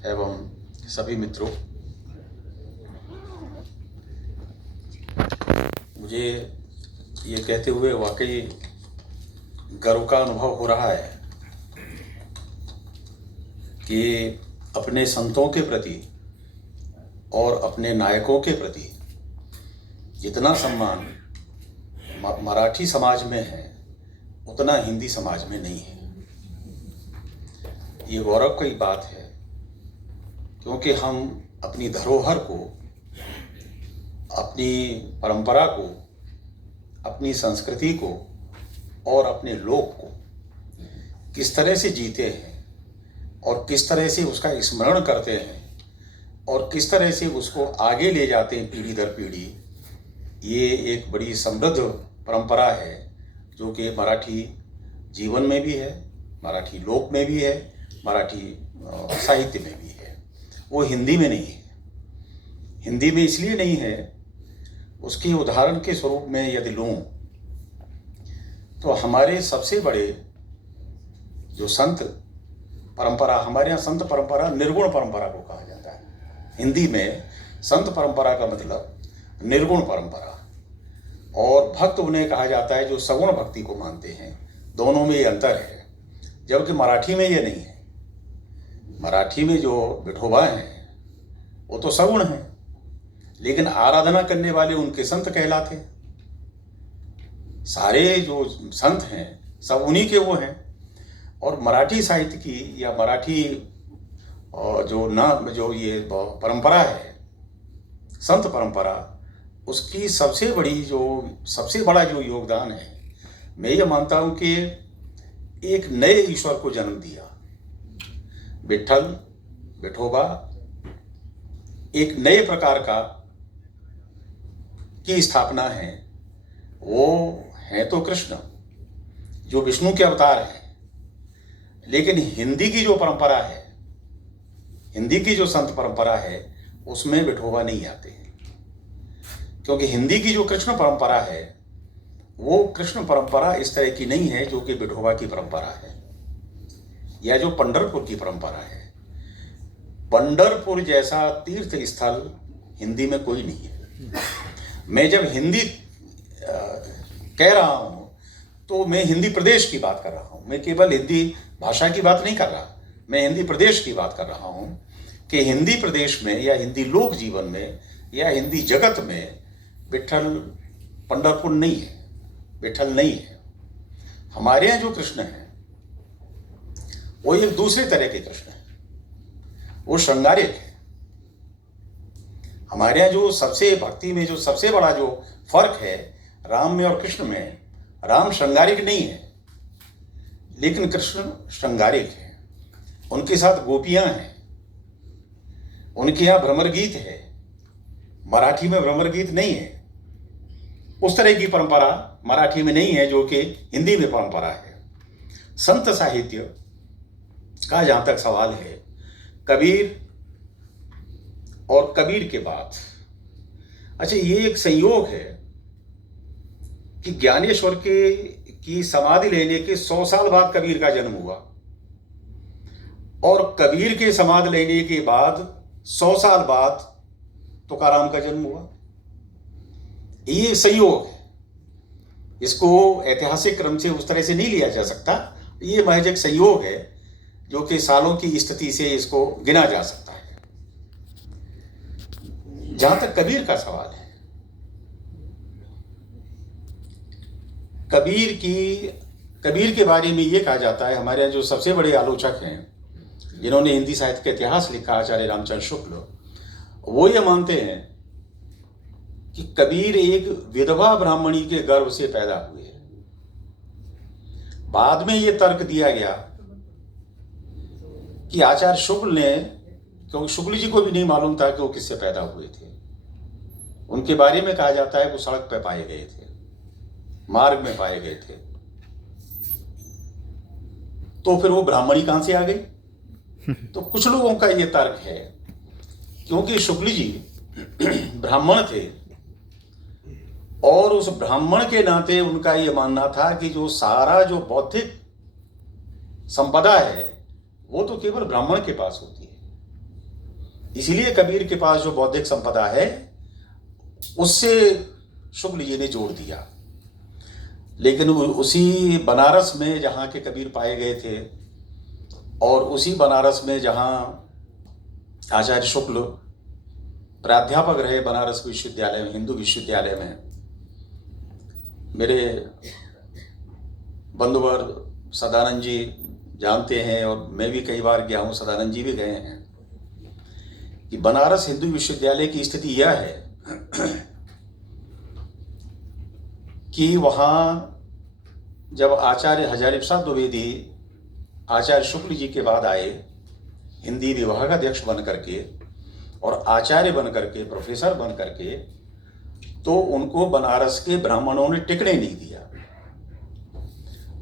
एवं सभी मित्रों, मुझे ये कहते हुए वाकई गर्व का अनुभव हो रहा है कि अपने संतों के प्रति और अपने नायकों के प्रति जितना सम्मान मराठी समाज में है उतना हिंदी समाज में नहीं है। ये गौरव की बात है क्योंकि हम अपनी धरोहर को, अपनी परंपरा को, अपनी संस्कृति को और अपने लोक को किस तरह से जीते हैं और किस तरह से उसका स्मरण करते हैं और किस तरह से उसको आगे ले जाते हैं पीढ़ी दर पीढ़ी, ये एक बड़ी समृद्ध परंपरा है जो कि मराठी जीवन में भी है, मराठी लोक में भी है, मराठी साहित्य में भी है। वो हिंदी में नहीं है। हिंदी में इसलिए नहीं है, उसके उदाहरण के स्वरूप में यदि लूँ तो हमारे सबसे बड़े जो संत परंपरा, हमारे यहाँ संत परंपरा निर्गुण परंपरा को कहा जाता है। हिंदी में संत परंपरा का मतलब निर्गुण परंपरा, और भक्त उन्हें कहा जाता है जो सगुण भक्ति को मानते हैं। दोनों में ये अंतर है, जबकि मराठी में ये नहीं है। मराठी में जो विठोबा हैं वो तो सगुण हैं, लेकिन आराधना करने वाले उनके संत कहलाते हैं। सारे जो संत हैं सब उन्हीं के वो हैं। और मराठी साहित्य की या मराठी जो ये परंपरा है, संत परंपरा, उसकी सबसे बड़ा जो योगदान है, मैं ये मानता हूँ कि एक नए ईश्वर को जन्म दिया। विठल, विठोबा एक नए प्रकार की स्थापना है। वो है तो कृष्ण जो विष्णु के अवतार हैं, लेकिन हिंदी की जो परंपरा है, हिंदी की जो संत परंपरा है, उसमें विठोबा नहीं आते हैं। क्योंकि हिंदी की जो कृष्ण परंपरा है वो कृष्ण परंपरा इस तरह की नहीं है जो कि विठोबा की परंपरा है या जो पंढरपुर की परंपरा है। पंढरपुर जैसा तीर्थ स्थल हिंदी में कोई नहीं है। मैं जब हिंदी कह रहा हूँ तो मैं हिंदी प्रदेश की बात कर रहा हूँ। मैं केवल हिंदी भाषा की बात नहीं कर रहा, मैं हिंदी प्रदेश की बात कर रहा हूँ कि हिंदी प्रदेश में या हिंदी लोक जीवन में या हिंदी जगत में विठल पंढरपुर नहीं है, विठल नहीं है। हमारे यहाँ जो कृष्ण हैं वो एक दूसरे तरह के कृष्ण हैं, वो श्रृंगारिक है। हमारे यहाँ जो सबसे भक्ति में जो सबसे बड़ा जो फर्क है राम में और कृष्ण में, राम श्रृंगारिक नहीं है लेकिन कृष्ण श्रृंगारिक है। उनके साथ गोपियां हैं, उनके यहाँ भ्रमर गीत है। मराठी में भ्रमर गीत नहीं है, उस तरह की परंपरा मराठी में नहीं है जो कि हिंदी में परंपरा है। संत साहित्य का जहाँ तक सवाल है, कबीर और कबीर के बाद, अच्छा ये एक संयोग है कि ज्ञानेश्वर की समाधि लेने के 100 साल बाद कबीर का जन्म हुआ और कबीर के समाधि लेने के बाद 100 साल बाद तुकाराम का जन्म हुआ। ये संयोग है, इसको ऐतिहासिक क्रम से उस तरह से नहीं लिया जा सकता। ये महज एक संयोग है जो कि सालों की स्थिति से इसको गिना जा सकता है। जहां तक कबीर का सवाल है, कबीर के बारे में ये कहा जाता है, हमारे यहाँ जो सबसे बड़े आलोचक हैं जिन्होंने हिंदी साहित्य का इतिहास लिखा, आचार्य रामचंद्र शुक्ल, वो ये मानते हैं कि कबीर एक विधवा ब्राह्मणी के गर्भ से पैदा हुए। बाद में ये तर्क दिया गया कि आचार्य शुक्ल ने, क्योंकि शुक्ल जी को भी नहीं मालूम था कि वो किससे पैदा हुए थे, उनके बारे में कहा जाता है वो सड़क पर पाए गए थे, मार्ग में पाए गए थे। तो फिर वो ब्राह्मणी कहां से आ गई? तो कुछ लोगों का ये तर्क है क्योंकि शुक्ल जी ब्राह्मण थे और उस ब्राह्मण के नाते उनका ये मानना था कि जो सारा जो बौद्धिक संपदा है वो तो केवल ब्राह्मण के पास होती है। इसीलिए कबीर के पास जो बौद्धिक संपदा है उससे शुक्ल जी ने जोड़ दिया। लेकिन उसी बनारस में जहाँ के कबीर पाए गए थे और उसी बनारस में जहाँ आचार्य शुक्ल प्राध्यापक रहे बनारस विश्वविद्यालय में, हिंदू विश्वविद्यालय में, मेरे बंधुवर सदानंद जी जानते हैं और मैं भी कई बार गया हूँ, सदानंद जी भी गए हैं, कि बनारस हिंदू विश्वविद्यालय की स्थिति यह है कि वहाँ जब आचार्य हजारी प्रसाद द्विवेदी आचार्य शुक्ल जी के बाद आए हिंदी विभाग अध्यक्ष बन करके और आचार्य बन करके, प्रोफेसर बन करके, तो उनको बनारस के ब्राह्मणों ने टिकने नहीं दिया।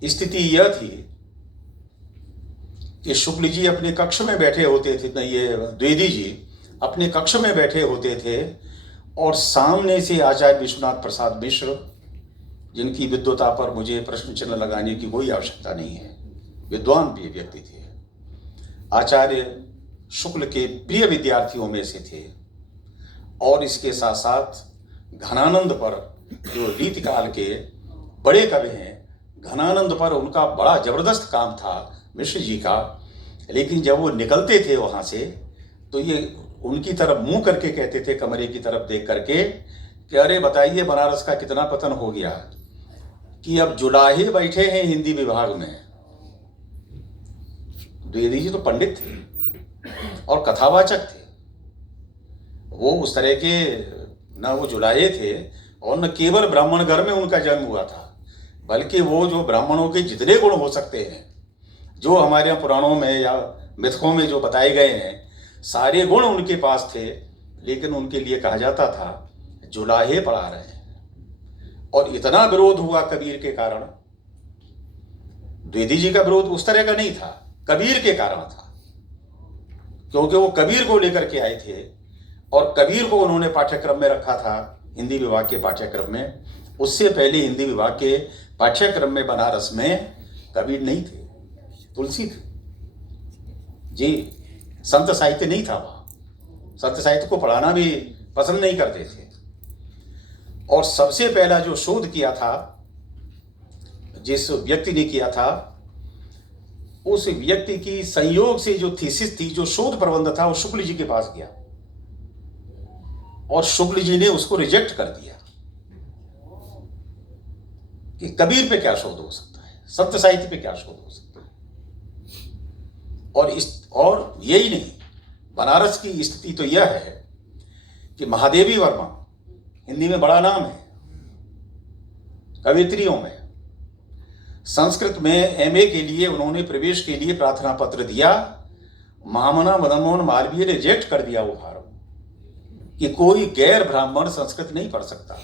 स्थिति यह थी कि शुक्ल जी अपने कक्ष में बैठे होते थे, नहीं, ये द्विवेदी जी अपने कक्ष में बैठे होते थे और सामने से आचार्य विश्वनाथ प्रसाद मिश्र, जिनकी विद्वता पर मुझे प्रश्न चिन्ह लगाने की कोई आवश्यकता नहीं है, विद्वान भी व्यक्ति थे, आचार्य शुक्ल के प्रिय विद्यार्थियों में से थे। और इसके साथ साथ घनानंद पर, जो रीतिकाल के बड़े कवि हैं, घनानंद पर उनका बड़ा जबरदस्त काम था मिश्र जी का। लेकिन जब वो निकलते थे वहाँ से तो ये उनकी तरफ मुंह करके कहते थे, कमरे की तरफ देख करके, कि अरे बताइए बनारस का कितना पतन हो गया कि अब जुलाहे बैठे हैं हिंदी विभाग में। द्विवेदी जी तो पंडित थे और कथावाचक थे, वो उस तरह के न वो जुलाहे थे और न केवल ब्राह्मण घर में उनका जन्म हुआ था, बल्कि वो जो ब्राह्मणों के जितने गुण हो सकते हैं, जो हमारे यहाँ पुराणों में या मिथकों में जो बताए गए हैं, सारे गुण उनके पास थे। लेकिन उनके लिए कहा जाता था जुलाहे पढ़ा रहे हैं। और इतना विरोध हुआ कबीर के कारण। द्विवेदी जी का विरोध उस तरह का नहीं था, कबीर के कारण था, क्योंकि वो कबीर को लेकर के आए थे और कबीर को उन्होंने पाठ्यक्रम में रखा था, हिंदी विभाग के पाठ्यक्रम में। उससे पहले हिंदी विभाग के पाठ्यक्रम में बनारस में कबीर नहीं थे, तुलसी थे जी। संत साहित्य नहीं था वहाँ, संत साहित्य को पढ़ाना भी पसंद नहीं करते थे। और सबसे पहला जो शोध किया था, जिस व्यक्ति ने किया था, उस व्यक्ति की संयोग से जो थीसिस थी, जो शोध प्रबंध था, वो शुक्ल जी के पास गया और शुक्ल जी ने उसको रिजेक्ट कर दिया कि कबीर पे क्या शोध हो सकता है, संत साहित्य पे क्या शोध हो सकता है। और यही नहीं, बनारस की स्थिति तो यह है कि महादेवी वर्मा हिंदी में बड़ा नाम है, कवित्रियों में। संस्कृत में एमए के लिए उन्होंने प्रवेश के लिए प्रार्थना पत्र दिया, महामना मदन मोहन मालवीय ने रिजेक्ट कर दिया वो फार्म कि कोई गैर ब्राह्मण संस्कृत नहीं पढ़ सकता।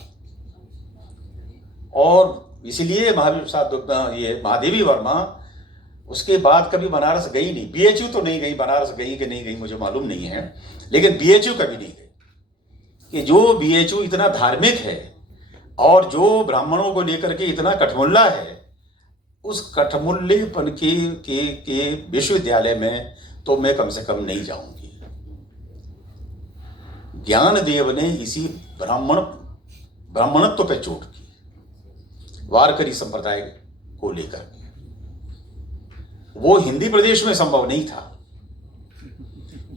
और इसलिए महादेवी वर्मा उसके बाद कभी बनारस गई नहीं। बीएचयू तो नहीं गई, बनारस गई कि नहीं गई मुझे मालूम नहीं है, लेकिन बीएचयू कभी नहीं गई। कि जो बीएचयू इतना धार्मिक है और जो ब्राह्मणों को लेकर के इतना कठमुल्ला है, उस कठमुल्लेपन के विश्वविद्यालय में तो मैं कम से कम नहीं जाऊंगी। ज्ञानदेव ने इसी ब्राह्मणत्व पे चोट की, वारकरी संप्रदाय को लेकर के। वो हिंदी प्रदेश में संभव नहीं था।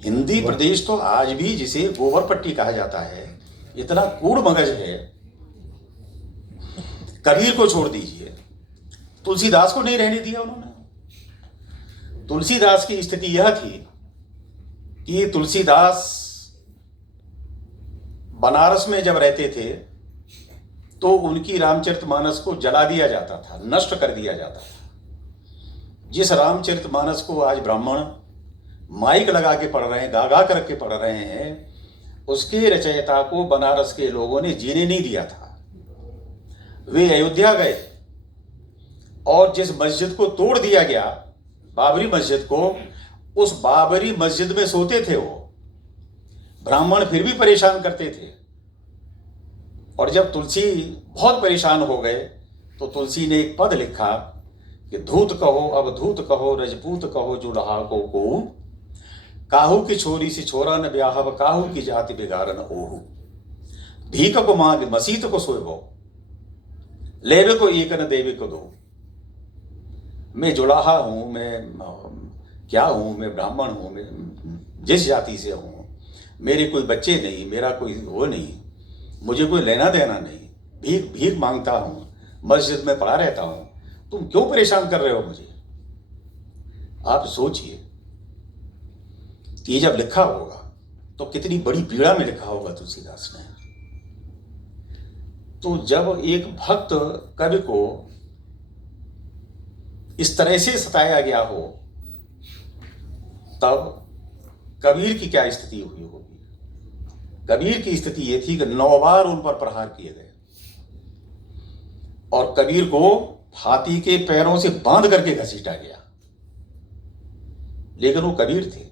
हिंदी प्रदेश तो आज भी, जिसे गोवरपट्टी कहा जाता है, इतना कूड़ मगज है। कबीर को छोड़ दीजिए, तुलसीदास को नहीं रहने दिया उन्होंने। तुलसीदास की स्थिति यह थी कि तुलसीदास बनारस में जब रहते थे तो उनकी रामचरितमानस को जला दिया जाता था, नष्ट कर दिया जाता था। जिस रामचरितमानस को आज ब्राह्मण माइक लगा के पढ़ रहे हैं, गा गा करके पढ़ रहे हैं, उसके रचयिता को बनारस के लोगों ने जीने नहीं दिया था। वे अयोध्या गए और जिस मस्जिद को तोड़ दिया गया, बाबरी मस्जिद को, उस बाबरी मस्जिद में सोते थे वो ब्राह्मण, फिर भी परेशान करते थे। और जब तुलसी बहुत परेशान हो गए तो तुलसी ने एक पद लिखा कि धूत कहो अब धूत कहो, रजपूत कहो जुलहा को काहू की छोरी से छोरा न ब्याहव, काहू की जाति बिगाड़न ओहू। भीख को मांग मसीत को सोएबो, लेवे को एक न देवे को दो। मैं जुलाहा हूँ, मैं क्या हूँ, मैं ब्राह्मण हूँ, मैं जिस जाति से हूँ, मेरे कोई बच्चे नहीं, मेरा कोई वो नहीं, मुझे कोई लेना देना नहीं, भीख भीख मांगता हूँ, मस्जिद में पड़ा रहता हूँ, तुम क्यों परेशान कर रहे हो मुझे? आप सोचिए कि ये जब लिखा होगा तो कितनी बड़ी पीड़ा में लिखा होगा तुलसीदास ने। तो जब एक भक्त कवि को इस तरह से सताया गया हो, तब कबीर की क्या स्थिति हुई होगी? कबीर की स्थिति ये थी कि 9 बार उन पर प्रहार किए गए और कबीर को हाथी के पैरों से बांध करके घसीटा गया। लेकिन वो कबीर थे,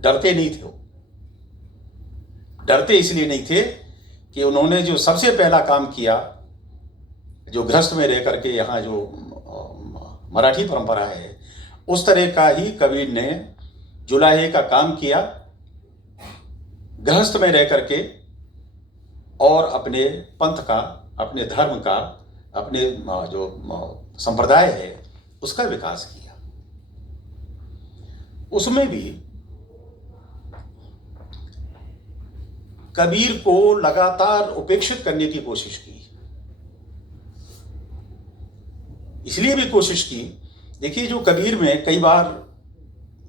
डरते नहीं थे। वो डरते इसलिए नहीं थे कि उन्होंने जो सबसे पहला काम किया, जो गृहस्थ में रह करके यहाँ जो मराठी परंपरा है, उस तरह का ही कबीर ने जुलाहे का काम किया, गृहस्थ में रह करके, और अपने पंथ का, अपने धर्म का, अपने जो संप्रदाय है उसका विकास किया। उसमें भी कबीर को लगातार उपेक्षित करने की कोशिश की। इसलिए भी कोशिश की, देखिए जो कबीर में कई बार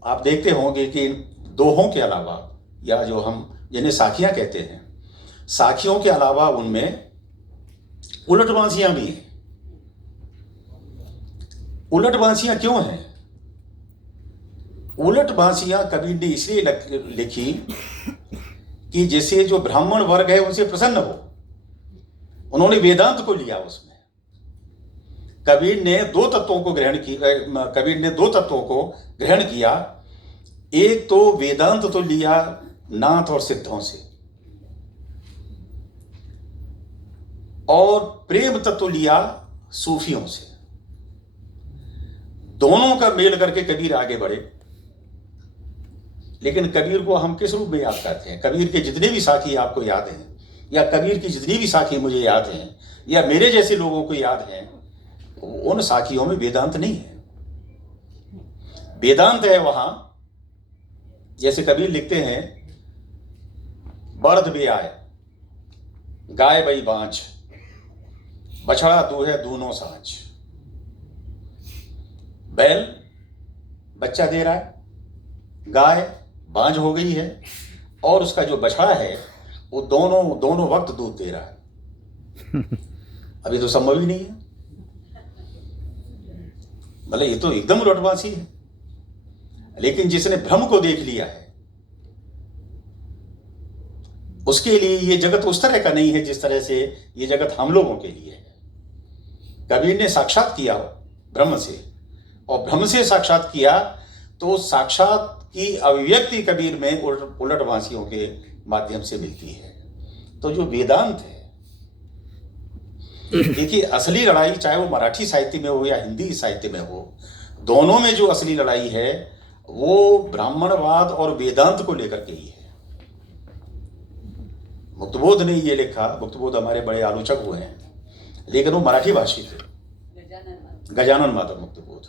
आप देखते होंगे कि दोहों के अलावा, या जो हम जिन्हें साखियां कहते हैं, साखियों के अलावा उनमें उलट बांसियां भी हैं। उलट बांसियां क्यों हैं? उलट बांसियां कबीर ने इसलिए लिखी कि जैसे जो ब्राह्मण वर्ग है उनसे प्रसन्न हो। उन्होंने वेदांत को लिया उसमें। कबीर ने दो तत्वों को ग्रहण किया। एक तो वेदांत तो लिया नाथ और सिद्धों से, और प्रेम तत्व लिया सूफियों से। दोनों का मेल करके कबीर आगे बढ़े। लेकिन कबीर को हम किस रूप में याद करते हैं? कबीर के जितने भी साखी आपको याद हैं, या कबीर की जितनी भी साखी मुझे याद हैं, या मेरे जैसे लोगों को याद हैं, उन साखियों में वेदांत नहीं है। वेदांत है वहां, जैसे कबीर लिखते हैं, बर्द बे आए, गाय बई बांझ, बछड़ा दूहे दूनों सांझ। बैल बच्चा दे रहा है, गाय बांझ हो गई है, और उसका जो बछड़ा है वो दोनों वक्त दूध दे रहा है। अभी तो संभव ही नहीं है। मतलब ये तो एकदम उलटबासी है। लेकिन जिसने भ्रम को देख लिया है, उसके लिए ये जगत उस तरह का नहीं है जिस तरह से ये जगत हम लोगों के लिए है। कबीर ने साक्षात किया ब्रह्म से, और ब्रह्म से साक्षात किया तो साक्षात की अभिव्यक्ति कबीर में उलटवासियों के माध्यम से मिलती है। तो जो वेदांत है, देखिए असली लड़ाई चाहे वो मराठी साहित्य में हो या हिंदी साहित्य में हो, दोनों में जो असली लड़ाई है वो ब्राह्मणवाद और वेदांत को लेकर के ही है। मुक्तबोध ने ये लिखा, मुक्तबोध हमारे बड़े आलोचक हुए हैं, लेकिन वो मराठी भाषी थे, गजानन माधव मुक्तबोध।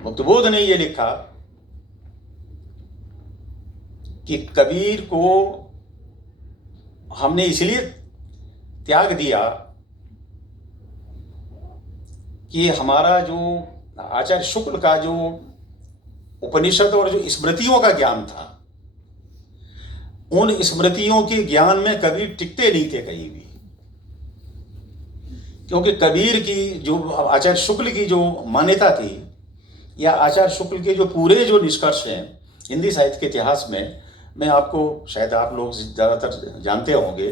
मुक्तबोध ने ये लिखा कि कबीर को हमने इसलिए त्याग दिया कि हमारा जो आचार्य शुक्ल का जो उपनिषद और जो स्मृतियों का ज्ञान था, उन स्मृतियों के ज्ञान में कबीर टिकते नहीं थे कहीं भी। क्योंकि कबीर की जो आचार्य शुक्ल की जो मान्यता थी, या आचार्य शुक्ल के जो पूरे जो निष्कर्ष हैं हिंदी साहित्य के इतिहास में, मैं आपको, शायद आप लोग ज़्यादातर जानते होंगे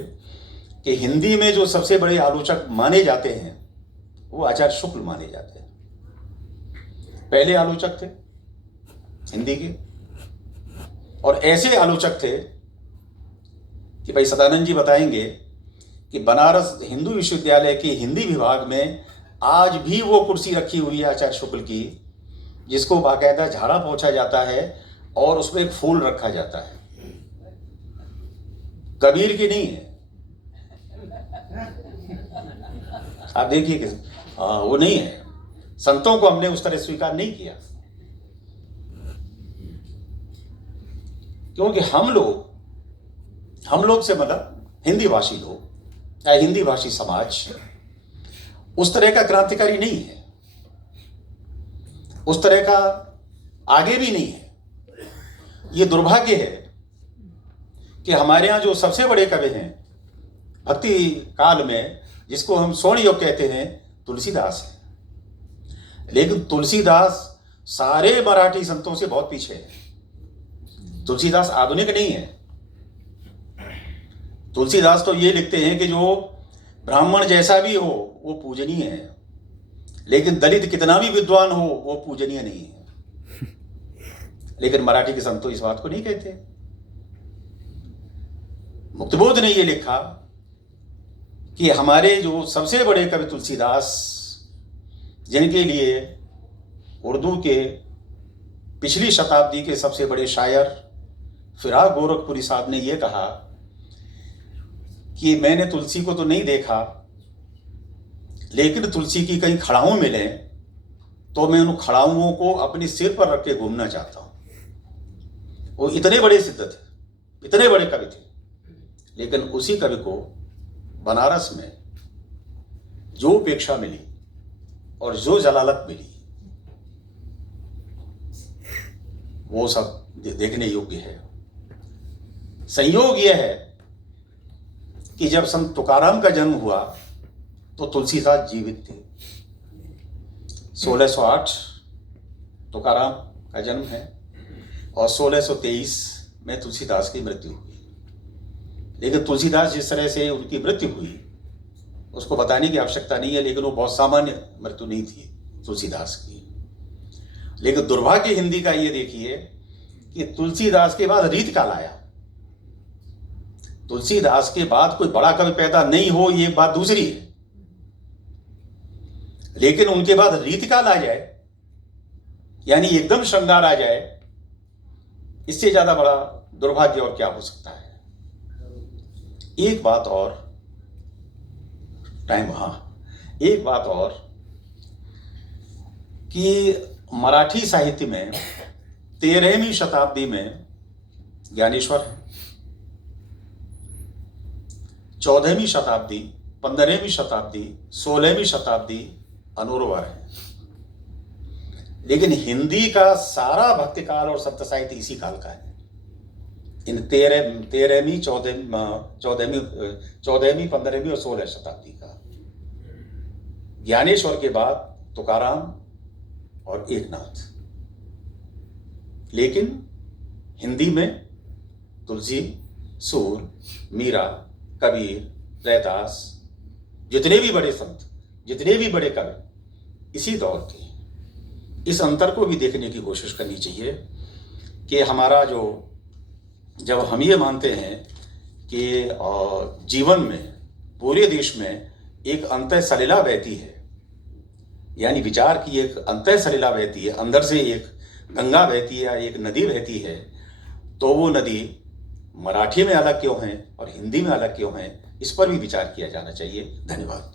कि हिंदी में जो सबसे बड़े आलोचक माने जाते हैं वो आचार्य शुक्ल माने जाते हैं। पहले आलोचक थे हिंदी के, और ऐसे आलोचक थे कि भाई सदानंद जी बताएंगे कि बनारस हिंदू विश्वविद्यालय के हिंदी विभाग में आज भी वो कुर्सी रखी हुई है आचार्य शुक्ल की, जिसको बाकायदा झाड़ा पोंछा जाता है और उसमें एक फूल रखा जाता है, कबीर की नहीं है। आप देखिए कि वो नहीं है, संतों को हमने उस तरह स्वीकार नहीं किया, क्योंकि हम लोग से मतलब हिंदी भाषी लोग या हिंदी भाषी समाज उस तरह का क्रांतिकारी नहीं है, उस तरह का आगे भी नहीं है। ये दुर्भाग्य है कि हमारे यहाँ जो सबसे बड़े कवि हैं भक्ति काल में, जिसको हम स्वर्ण युग कहते हैं, तुलसीदास है। लेकिन तुलसीदास सारे मराठी संतों से बहुत पीछे है। तुलसीदास आधुनिक नहीं है। तुलसीदास तो ये लिखते हैं कि जो ब्राह्मण जैसा भी हो वो पूजनीय है, लेकिन दलित कितना भी विद्वान हो वो पूजनीय नहीं है। लेकिन मराठी के संत तो इस बात को नहीं कहते। मुक्तबोध ने ये लिखा कि हमारे जो सबसे बड़े कवि तुलसीदास, जिनके लिए उर्दू के पिछली शताब्दी के सबसे बड़े शायर फिराक गोरखपुरी साहब ने यह कहा कि मैंने तुलसी को तो नहीं देखा, लेकिन तुलसी की कहीं खड़ाऊ मिले तो मैं उन खड़ाऊओं को अपने सिर पर रख के घूमना चाहता हूं। वो इतने बड़े सिद्ध थे, इतने बड़े कवि थे, लेकिन उसी कवि को बनारस में जो उपेक्षा मिली और जो जलालत मिली वो सब देखने योग्य है। संयोग यह है कि जब संत तुकाराम का जन्म हुआ तो तुलसीदास जीवित थे। 1608 तुकाराम का जन्म है और 1623 में तुलसीदास की मृत्यु हुई। लेकिन तुलसीदास जिस तरह से उनकी मृत्यु हुई उसको बताने की आवश्यकता नहीं है, लेकिन वो बहुत सामान्य मृत्यु नहीं थी तुलसीदास की। लेकिन दुर्भाग्य हिंदी का ये देखिए कि तुलसीदास के बाद रीतकाल आया। तुलसीदास के बाद कोई बड़ा कवि पैदा नहीं हो ये बात दूसरी है, लेकिन उनके बाद रीतकाल आ जाए, यानी एकदम श्रृंगार आ जाए, इससे ज्यादा बड़ा दुर्भाग्य और क्या हो सकता है। एक बात और एक बात और कि मराठी साहित्य में 13वीं शताब्दी में ज्ञानेश्वर है, 14वीं शताब्दी, 15वीं शताब्दी, 16वीं शताब्दी अनूरवर है। लेकिन हिंदी का सारा भक्ति काल और संत साहित्य इसी काल का है। इन 13वीं, 14वीं, 15वीं और 16वीं शताब्दी का। ज्ञानेश्वर के बाद तुकाराम और एकनाथ। लेकिन हिंदी में तुलसी, सूर, मीरा, कबीर, रैदास, जितने भी बड़े संत, जितने भी बड़े कवि इसी दौर के। इस अंतर को भी देखने की कोशिश करनी चाहिए कि हमारा जब हम ये मानते हैं कि जीवन में पूरे देश में एक अंतः सलिला बहती है, यानी विचार की एक अंतः सलिला बहती है, अंदर से एक गंगा बहती है या एक नदी बहती है, तो वो नदी मराठी में अलग क्यों है और हिंदी में अलग क्यों है, इस पर भी विचार किया जाना चाहिए। धन्यवाद।